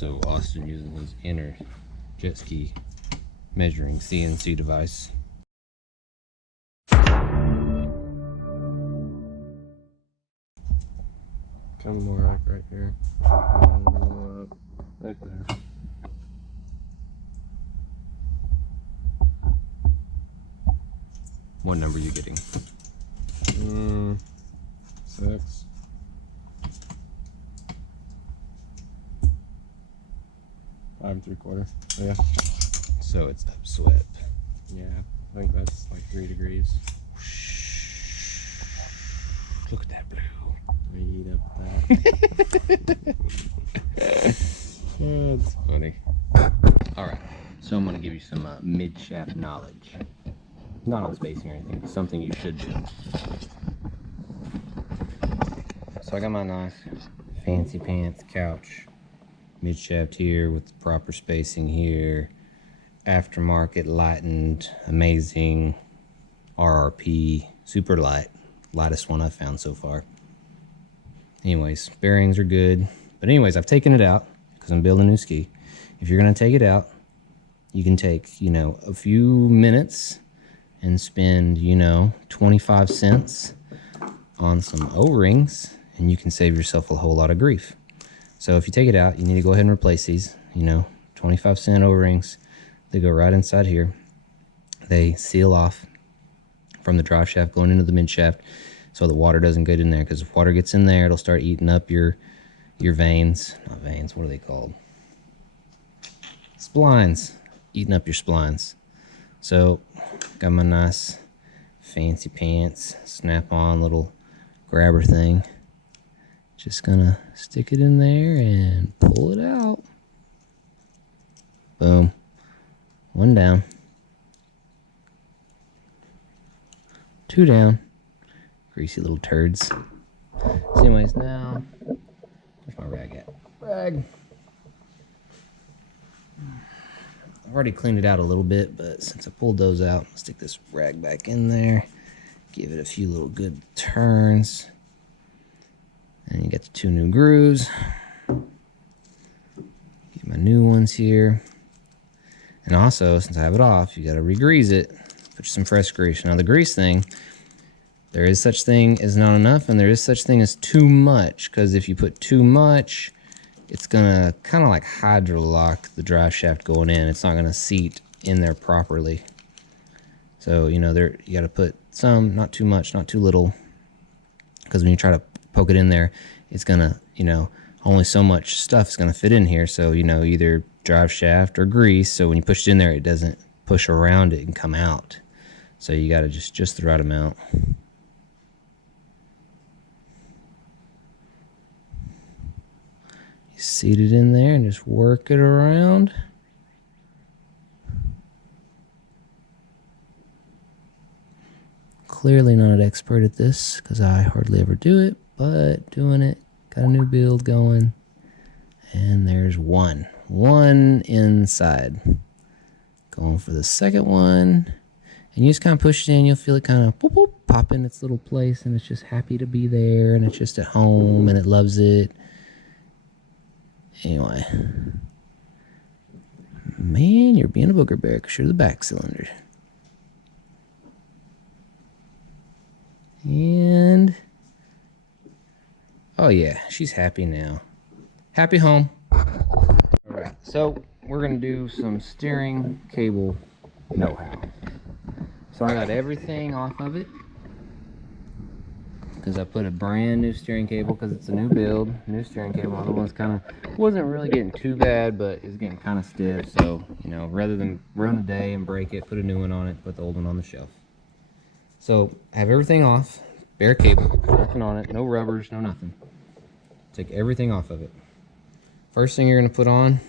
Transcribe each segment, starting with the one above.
So Austin using his inner jet ski measuring CNC device. Come more like right here. Right there. What number are you getting? 6. I'm 3/4. Yeah. So it's upswept. Yeah, I think that's like 3 degrees. Look at that blue. I eat up that. That's funny. Alright, so I'm going to give you some mid-shaft knowledge. Not on spacing or anything, something you should do. So I got my nice fancy pants couch. Mid-shaft here with the proper spacing here. Aftermarket lightened, amazing RRP, super light. Lightest one I've found so far. Anyways, bearings are good. But anyways, I've taken it out because I'm building a new ski. If you're going to take it out, you can take, you know, a few minutes and spend, you know, 25 cents on some O-rings, and you can save yourself a whole lot of grief. So if you take it out, you need to go ahead and replace these, you know, 25-cent O-rings. They go right inside here. They seal off from the drive shaft going into the mid shaft so the water doesn't get in there, because if water gets in there, it'll start eating up your veins. Not veins, what are they called? Splines. Eating up your splines. So got my nice fancy pants snap-on little grabber thing. Just gonna stick it in there and pull it out. Boom. One down. 2 down. Greasy little turds. So anyways, now, where's my rag at? Rag. I've already cleaned it out a little bit, but since I pulled those out, I'll stick this rag back in there. Give it a few little good turns. And you get the 2 new grooves. Get my new ones here. And also, since I have it off, you gotta re-grease it. Put some fresh grease. Now the grease thing, there is such thing as not enough, and there is such thing as too much, because if you put too much, it's gonna kind of like hydrolock the drive shaft going in. It's not gonna seat in there properly. So, you know, there you gotta put some, not too much, not too little, because when you try to poke it in there, it's gonna, you know, only so much stuff is gonna fit in here. So, you know, either drive shaft or grease, so when you push it in there, it doesn't push around it and come out. So you gotta just the right amount. You seat it in there and just work it around. Clearly not an expert at this because I hardly ever do it, but doing it. Got a new build going. And there's one inside. Going for the second one. And you just kind of push it in, you'll feel it kind of boop, boop, pop in its little place, and it's just happy to be there, and it's just at home, and it loves it. Anyway. Man, you're being a booger bear because you're the back cylinder. And... oh yeah, she's happy now. Happy home. Alright, so we're going to do some steering cable know-how. So I got everything off of it because I put a brand new steering cable because it's a new build, new steering cable. The other one's kind of wasn't really getting too bad, but it's getting kind of stiff. So, you know, rather than run a day and break it, put a new one on it, put the old one on the shelf. So I have everything off, bare cable, nothing on it, no rubbers, no nothing. Take everything off of it. First thing you're going to put on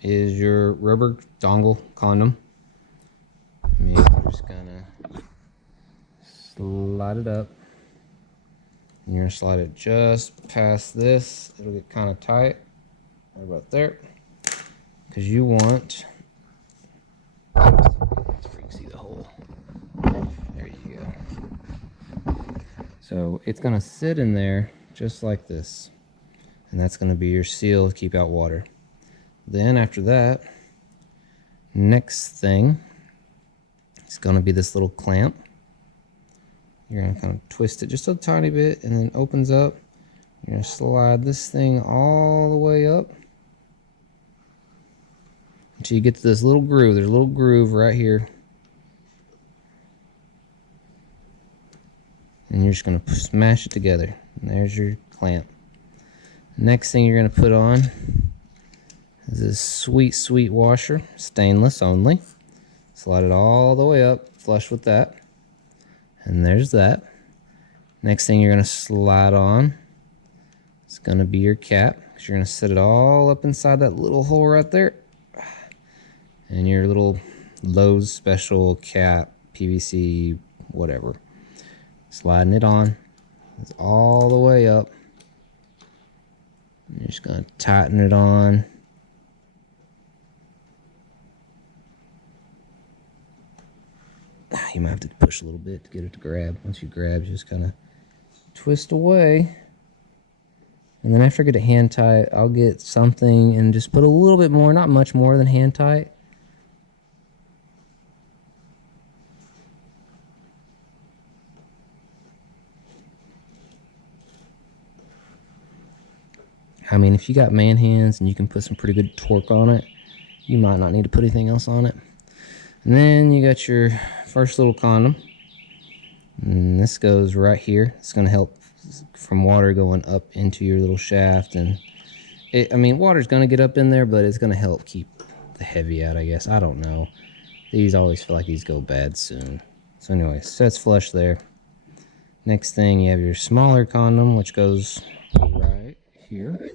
is your rubber dongle condom. I'm just gonna slide it up. And you're gonna slide it just past this. It'll get kind of tight, right about there, because you want. That's where you can see the hole. There you go. So it's gonna sit in there just like this, and that's gonna be your seal to keep out water. then after that, next thing is going to be this little clamp. You're going to kind of twist it just a tiny bit, and then it opens up. You're going to slide this thing all the way up until you get to this little groove. There's a little groove right here. And you're just going to smash it together. And there's your clamp. Next thing you're going to put on is this sweet, sweet washer, stainless only. Slide it all the way up, flush with that. And there's that. Next thing you're going to slide on, it's going to be your cap, because you're going to set it all up inside that little hole right there. And your little Lowe's special cap, PVC, whatever. Sliding it on. It's all the way up. You're just going to tighten it on. You might have to push a little bit to get it to grab. Once you grab, just kind of twist away. And then after I get it hand tight, I'll get something and just put a little bit more, not much more than hand tight. I mean, if you got man hands and you can put some pretty good torque on it, you might not need to put anything else on it. And then you got your first little condom. And this goes right here. It's going to help from water going up into your little shaft. And I mean, water's going to get up in there, but it's going to help keep the heavy out, I guess. I don't know. These always feel like these go bad soon. So anyway, sets flush there. Next thing, you have your smaller condom, which goes right here.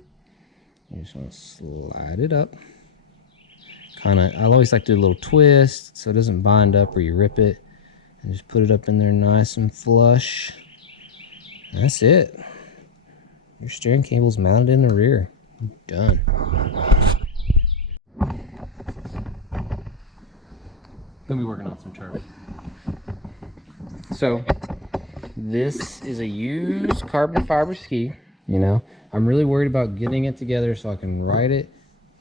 You just want to slide it up. I always like to do a little twist so it doesn't bind up or you rip it. And just put it up in there nice and flush. That's it. Your steering cable's mounted in the rear. Done. Gonna be working on some turbo. So, this is a used carbon fiber ski. You know, I'm really worried about getting it together so I can ride it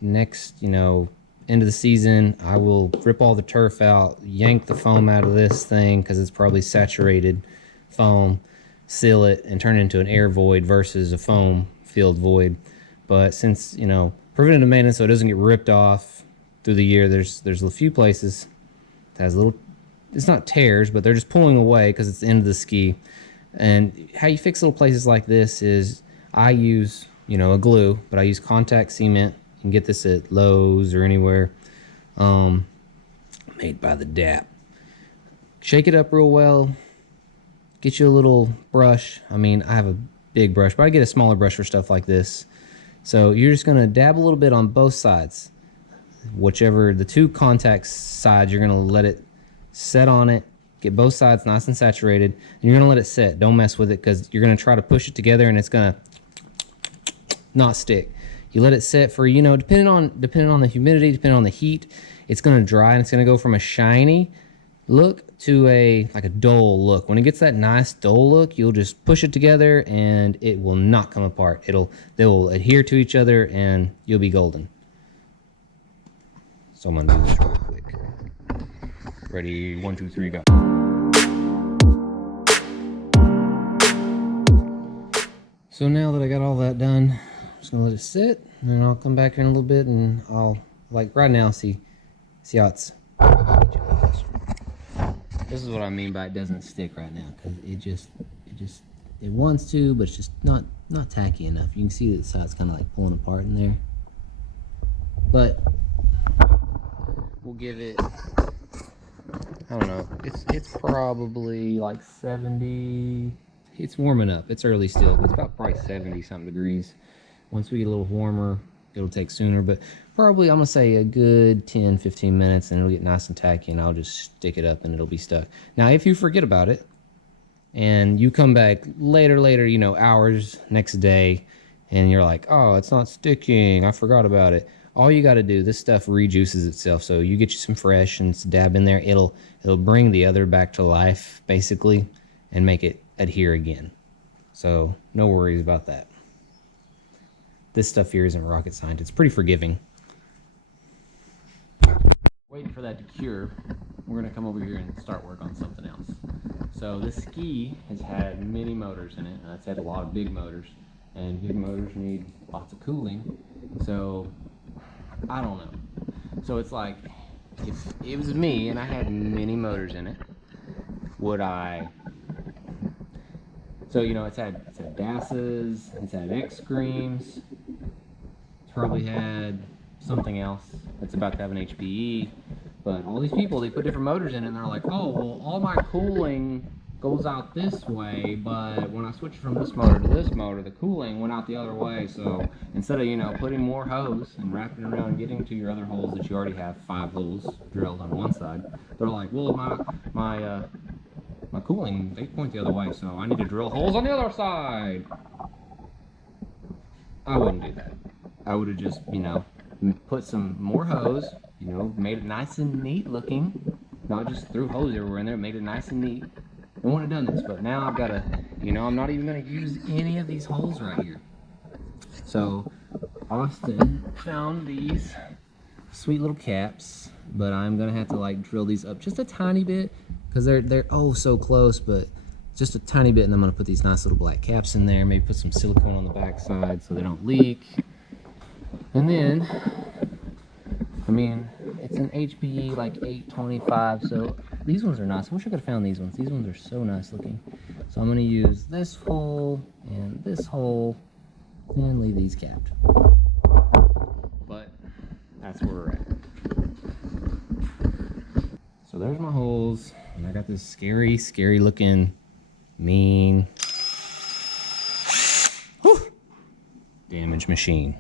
next, end of the season. I will rip all the turf out, yank the foam out of this thing because it's probably saturated foam, seal it, and turn it into an air void versus a foam filled void. But since, preventative maintenance so it doesn't get ripped off through the year, there's a few places that has little, it's not tears, but they're just pulling away because it's the end of the ski. And how you fix little places like this is I use, a glue, but I use contact cement. You can get this at Lowe's or anywhere. Made by the DAP. Shake it up real well. Get you a little brush. I mean, I have a big brush, but I get a smaller brush for stuff like this. So you're just going to dab a little bit on both sides. Whichever the two contact sides, you're going to let it set on it. Get both sides nice and saturated. And you're going to let it set. Don't mess with it because you're going to try to push it together and it's going to not stick. You let it set for, depending on the humidity, depending on the heat, it's going to dry and it's going to go from a shiny look to like a dull look. When it gets that nice dull look, you'll just push it together and it will not come apart. They will adhere to each other and you'll be golden. So I'm going to do this real quick. Ready? 1, 2, 3, go. So now that I got all that done, I'm just gonna let it sit, and then I'll come back here in a little bit, and I'll, like right now, see how it's. This is what I mean by it doesn't stick right now, because it wants to, but it's just not tacky enough. You can see that the side's kind of like pulling apart in there, but we'll give it. I don't know. It's probably like 70. It's warming up. It's early still, but it's about probably 70 something degrees. Once we get a little warmer, it'll take sooner, but probably I'm gonna say a good 10-15 minutes and it'll get nice and tacky and I'll just stick it up and it'll be stuck. Now if you forget about it and you come back later, hours, next day, and you're like, oh, it's not sticking, I forgot about it. All you gotta do, this stuff rejuices itself, so you get you some fresh and dab in there, it'll bring the other back to life basically and make it adhere again. So no worries about that. This stuff here isn't rocket science. It's pretty forgiving. for that to cure, we're gonna come over here and start work on something else. So this ski has had many motors in it. It's had a lot of big motors, and big motors need lots of cooling. So I don't know. So it's like, if it was me and I had many motors in it, would I? So you know, it's had DASs, it's had X Screams, it's probably had something else that's about to have an HPE. But all these people, they put different motors in it, and they're like, oh, well, all my cooling goes out this way, but when I switch from this motor to this motor, the cooling went out the other way. So instead of, you know, putting more hose and wrapping around and getting to your other holes that you already have 5 holes drilled on one side, they're like, well, my cooling, they point the other way, so I need to drill holes on the other side. I wouldn't do that. I would have just, you know, put some more hose, you know, made it nice and neat looking, not just threw hose everywhere in there, made it nice and neat. I wouldn't have done this, but now I've got to, you know, I'm not even going to use any of these holes right here. So Austin found these sweet little caps, but I'm going to have to like drill these up just a tiny bit because they're oh so close, but just a tiny bit, and I'm going to put these nice little black caps in there, maybe put some silicone on the back side so they don't leak. And then, I mean, it's an HPE like 825, so these ones are nice. I wish I could have found these ones. These ones are so nice looking. So I'm going to use this hole and this hole and leave these capped. But that's where we're at. So there's my holes, and I got this scary, scary looking, mean, damaged machine.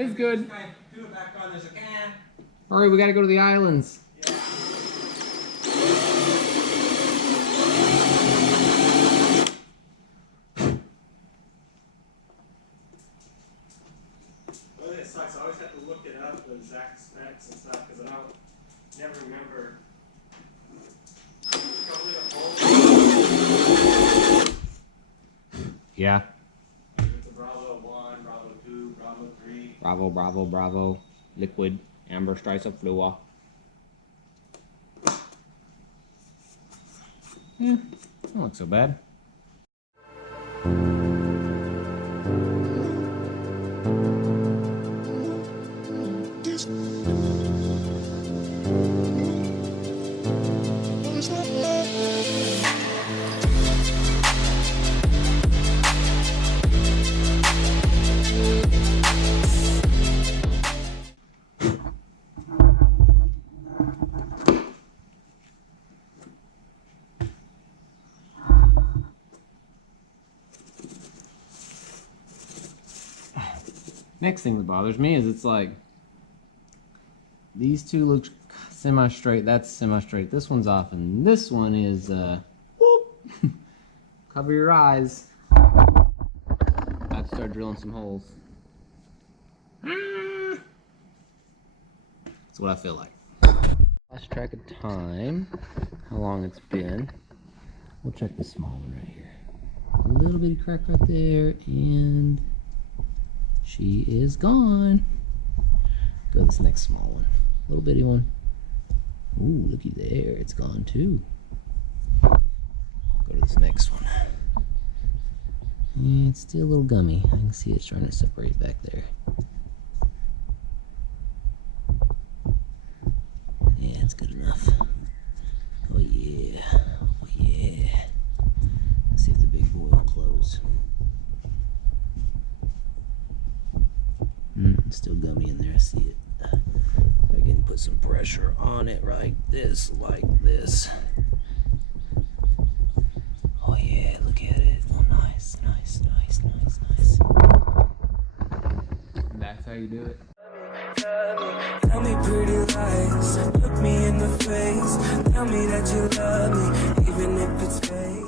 It's good. Do it back on as a can. All right, we got to go to the islands. Yeah. Well, it sucks. I always have to look it up, the exact specs and stuff, because I don't never remember. Probably a whole. Yeah. It's a Bravo 1, Bravo 2, Bravo 3. Bravo, bravo, bravo. Liquid amber strice of fluor. Yeah, don't look so bad. Next thing that bothers me is it's like these two look semi-straight, that's semi-straight, this one's off, and this one is whoop. Cover your eyes. I have to start drilling some holes. That's what I feel like. Lost track of time, how long it's been. We'll check the small one right here. A little bitty crack right there, and she is gone. Go to this next small one. Little bitty one. Ooh, looky there. It's gone too. Go to this next one. And it's still a little gummy. I can see it's trying to separate back there. Yeah, it's good enough. Oh yeah. Oh yeah. Let's see if the big boy will close. It's still gummy in there, I see it. I can put some pressure on it like this, Oh yeah, look at it. Oh, nice, nice, nice, nice, nice. That's how you do it. Tell me pretty lies, look me in the face. Tell me that you love me, even if it's fake.